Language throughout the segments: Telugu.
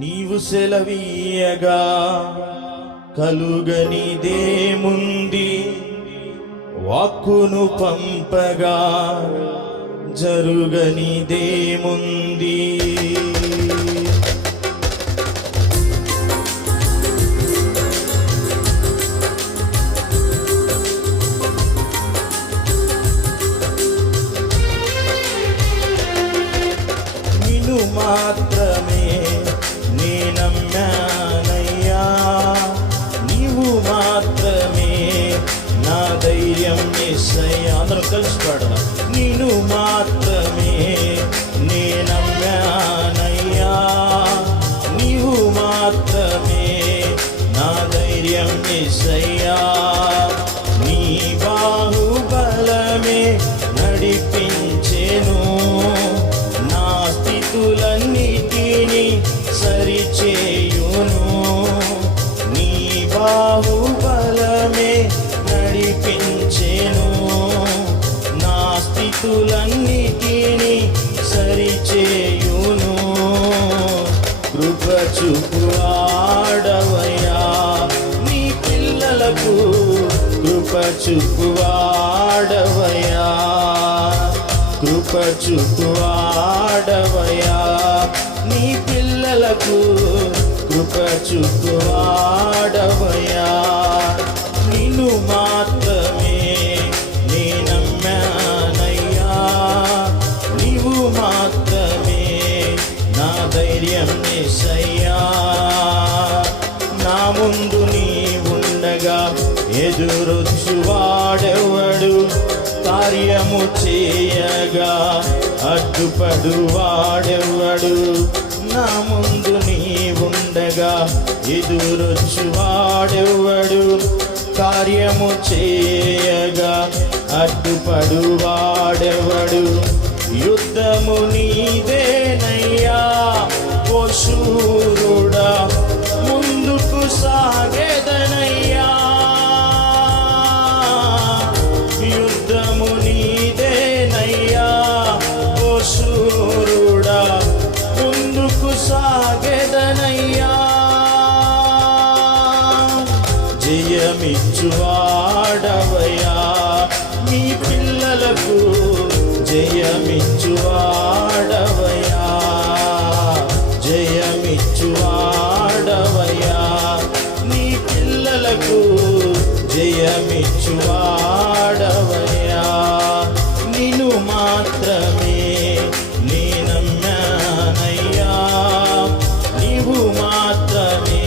నీవు సెలవీయగా కలుగనిదేముంది, వాక్కును పంపగా జరుగనిదేముంది. నిన్ను మాత్రమే నే నమ్మానయ్యా, నీవు మాత్రమే నా ధైర్యం యేసయ్యా. అందరం కలిసి పాడదాం. నిన్ను మాత్రమే నే నమ్మానయ్యా, నీవు మాత్రమే నా ధైర్యం యేసయ్యా. నీ బాహుబలమే నడిపించెను, నా స్థితులన్నిటినీ సరిచేయును. నీ బాహుబలమే నడిపించెను, నా స్థితులన్నిటినీ సరిచేయును. కృప చూపువాడవయ్యా నీ పిల్లలకు, కృప చూపువాడవయ్యా, కృప చూపువాడవయ్యా నీ పిల్లలకు, కృప చూపువాడవయ్యా. నిన్ను మాత్రమే నే నమ్మానయ్యా, నీవు మాత్రమే నా ధైర్యం యేసయ్యా. నా ముందు నీవుండగా ఎదురొచ్చువాడెవడు, కార్యము చేయగా అడ్డుపడువాడెవడు. నా ముందు నీవుండగా ఎదురొచ్చువాడెవడు, కార్యము చేయగా అడ్డుపడువాడెవడు. యుద్ధము నీదేనయ్యా ఓ శూరుడా, ముందుకు సాగెదనయ్యా. యుద్ధము నీదేనయ్యా ఓ శూరుడా, ముందుకు సాగెదనయ్యా. జయమిచ్చువాడవయ్యా మీ పిల్లలకు, జయమిచ్చువాడవయ్యా, జయమిచ్చువాడవయ్యా నీ పిల్లలకు, జయమిచ్చువాడవయ్యా. నిన్ను మాత్రమే నే నమ్మానయ్యా, నీవు మాత్రమే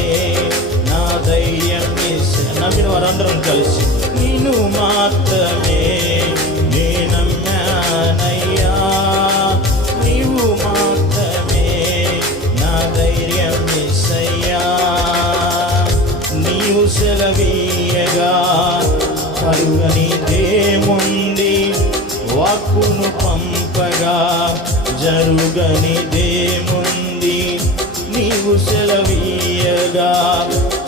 నా ధైర్యం యేసయ్యా. నమ్మిన వారందరం కలిసి నిన్ను మాత్రమే నే నమ్మానయ్యా, నీవు మాత్రమే నా ధైర్యం యేసయ్యా. నీవు సెలవీయగా కలుగనిదేముంది, వాక్కును పంపగా జరుగనిదేముంది. నీవు సెలవీయగా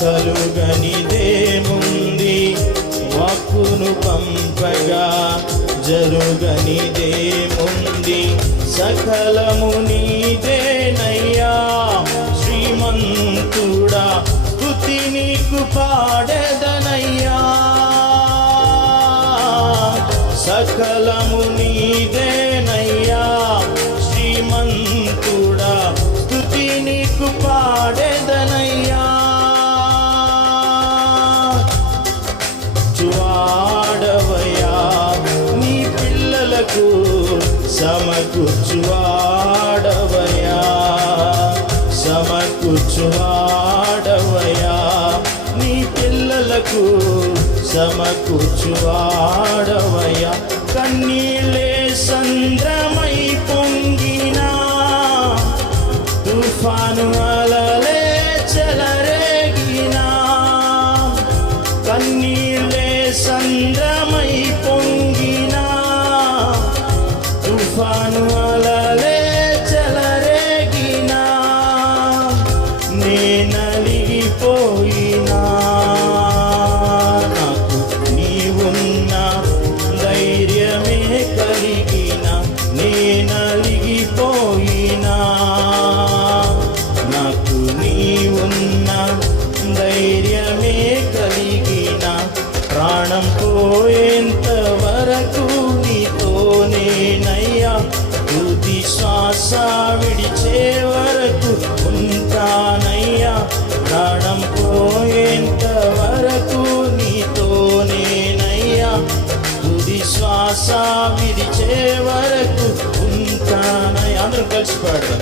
కలుగనిదేముంది, వాక్కును పంపగా జరుగనిదేముంది. సకలము నీదేనయ్యా శ్రీమంతుడా, స్తుతి నీకు పాడెదనయ్యా. సకలము నీదేనయ్యా శ్రీమంతుడా, స్తుతి నీకు పాడెదనయ్యా. చువాడవయ్యా నీ పిల్లలకు, సమకూర్చువాడవయ్యా, సమకూర్చువాడవయ్యా నీ పిల్లలకు, సమకూర్చువాడవయ్యా. కన్నీళ్ళే సంద్రమై పొంగినా, తుఫాను అలలే చెలరేగినా, కన్నీళ్ళే సంద్రమై పొంగినా, తుఫాను అలలే చెలరేగినా, నే నలిగిపోయినా, నాకు నీవున్న ధైర్యమే కలిగిన, నే నలిగిపోయినా, నాకు ఉన్న ధైర్యమే కలిగిన ప్రాణం పోయేంత వరకు నీతోనేనయ్యా, తుది శ్వాస విడిచే వరకు ఉంటానయ్యా, ప్రాణం పోయేంత వరకు నీతోనేనయ్యా, తుది శ్వాస విడిచే వరకు ఉంటానయ్యా. అందరూ కలిసి పాడదాం.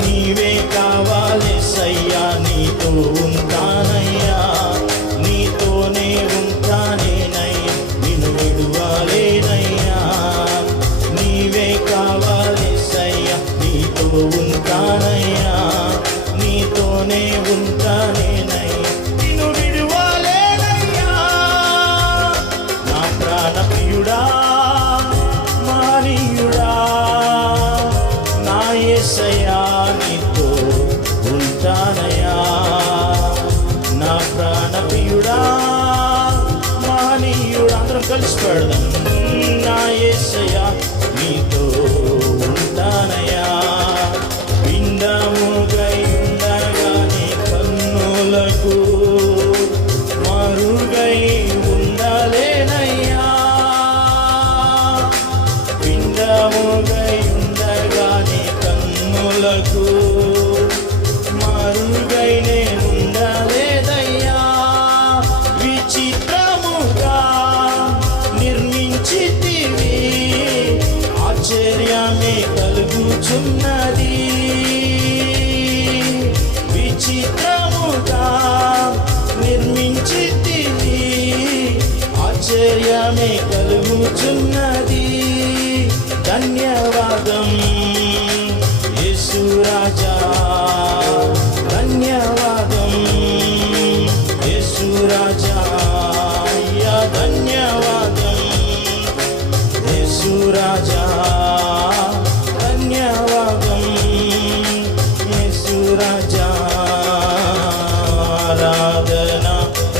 నీవే కావాలేసయ్యా, నీతో ఉంటానయ్యా, నీతోనే ఉంటానేనయ్యా, నిన్ను విడువలేనయ్యా. నీవే కావాలేసయ్యా, నీతో ఉంటానయ్యా, నీతోనే ఉంటానేనయ్యా, నిన్ను విడువలేనయ్యా. నా ప్రాణ ప్రియుడా, మానీయుడా, నా యేసయ్యా, నీతో ఉంటానయ్యా. నా ప్రాణ ప్రియుడా, మానీయుడా, అందరం కలిసి పాడదాం. నా యేసయ్యా, నీతో ఉంటానయ్యా. పిండముగై ఉండగానే కన్నులకు మరుగై ఉండలేనయ్యా, పిండముగై ఉండగానే కన్నులకు మరుగై నేనుండలేదయ్యా. విచిత్రముగా నిర్మించితివి, ఆశ్చర్యమే కలుగుచున్నది. విచిత్రముగా నిర్మించితివి, ఆశ్చర్యమే కలుగుచున్నది. ధన్యవాదం యేసు రాజా, ధన్యవాదం యేసు రాజా, అయ్యా ధన్యవాదం యేసు రాజా, ధన్యవాదం యేసు రాజా. ఆరాధన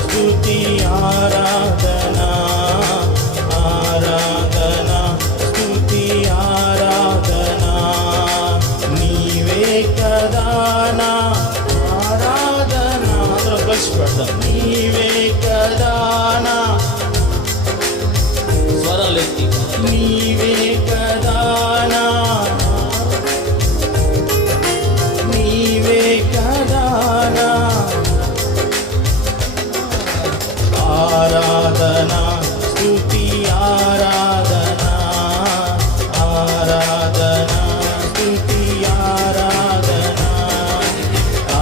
స్తుతి ఆరాధన, ఆరాధన స్తుతి ఆరాధన, నీవే కదా నా ఆరాధన. అందరం కలిసి పడదాం. నీవే కదా నా స్వరాలెత్తి, నీవే కదా నా, నీవే కదా నా ఆరాధన స్తుతి ఆరాధన, ఆరాధన స్తుతి ఆరాధన,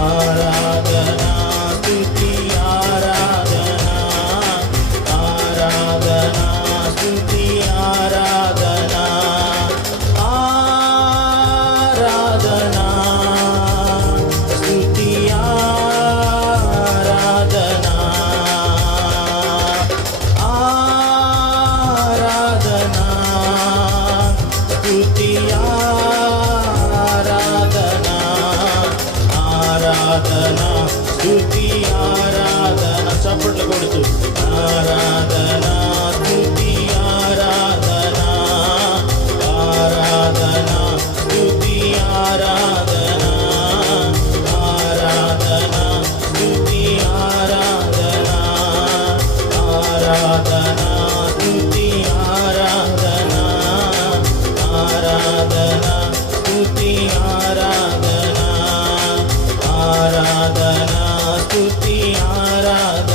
ఆరాధన స్తుతి ఆరాధన, ఆరాధన స్తుతి ఆరాధన, ఆరాధన స్తుతి ఆరాధన, ఆరాధన స్తుతి ఆరాధన, ఆరాధన స్తుతి ఆరాధన. చప్పట్లు కొడుతూ ఆరాధన స్తుతి ఆరాధన, ఆరాధన స్తుతి ఆరాధన, ఆరాధన స్తుతి ఆరాధన, ఆరాధన స్తుతి ఆరాధన, ఆరాధన స్తుతి ఆరాధన, ఆరాధన స్తుతి ఆరాధన.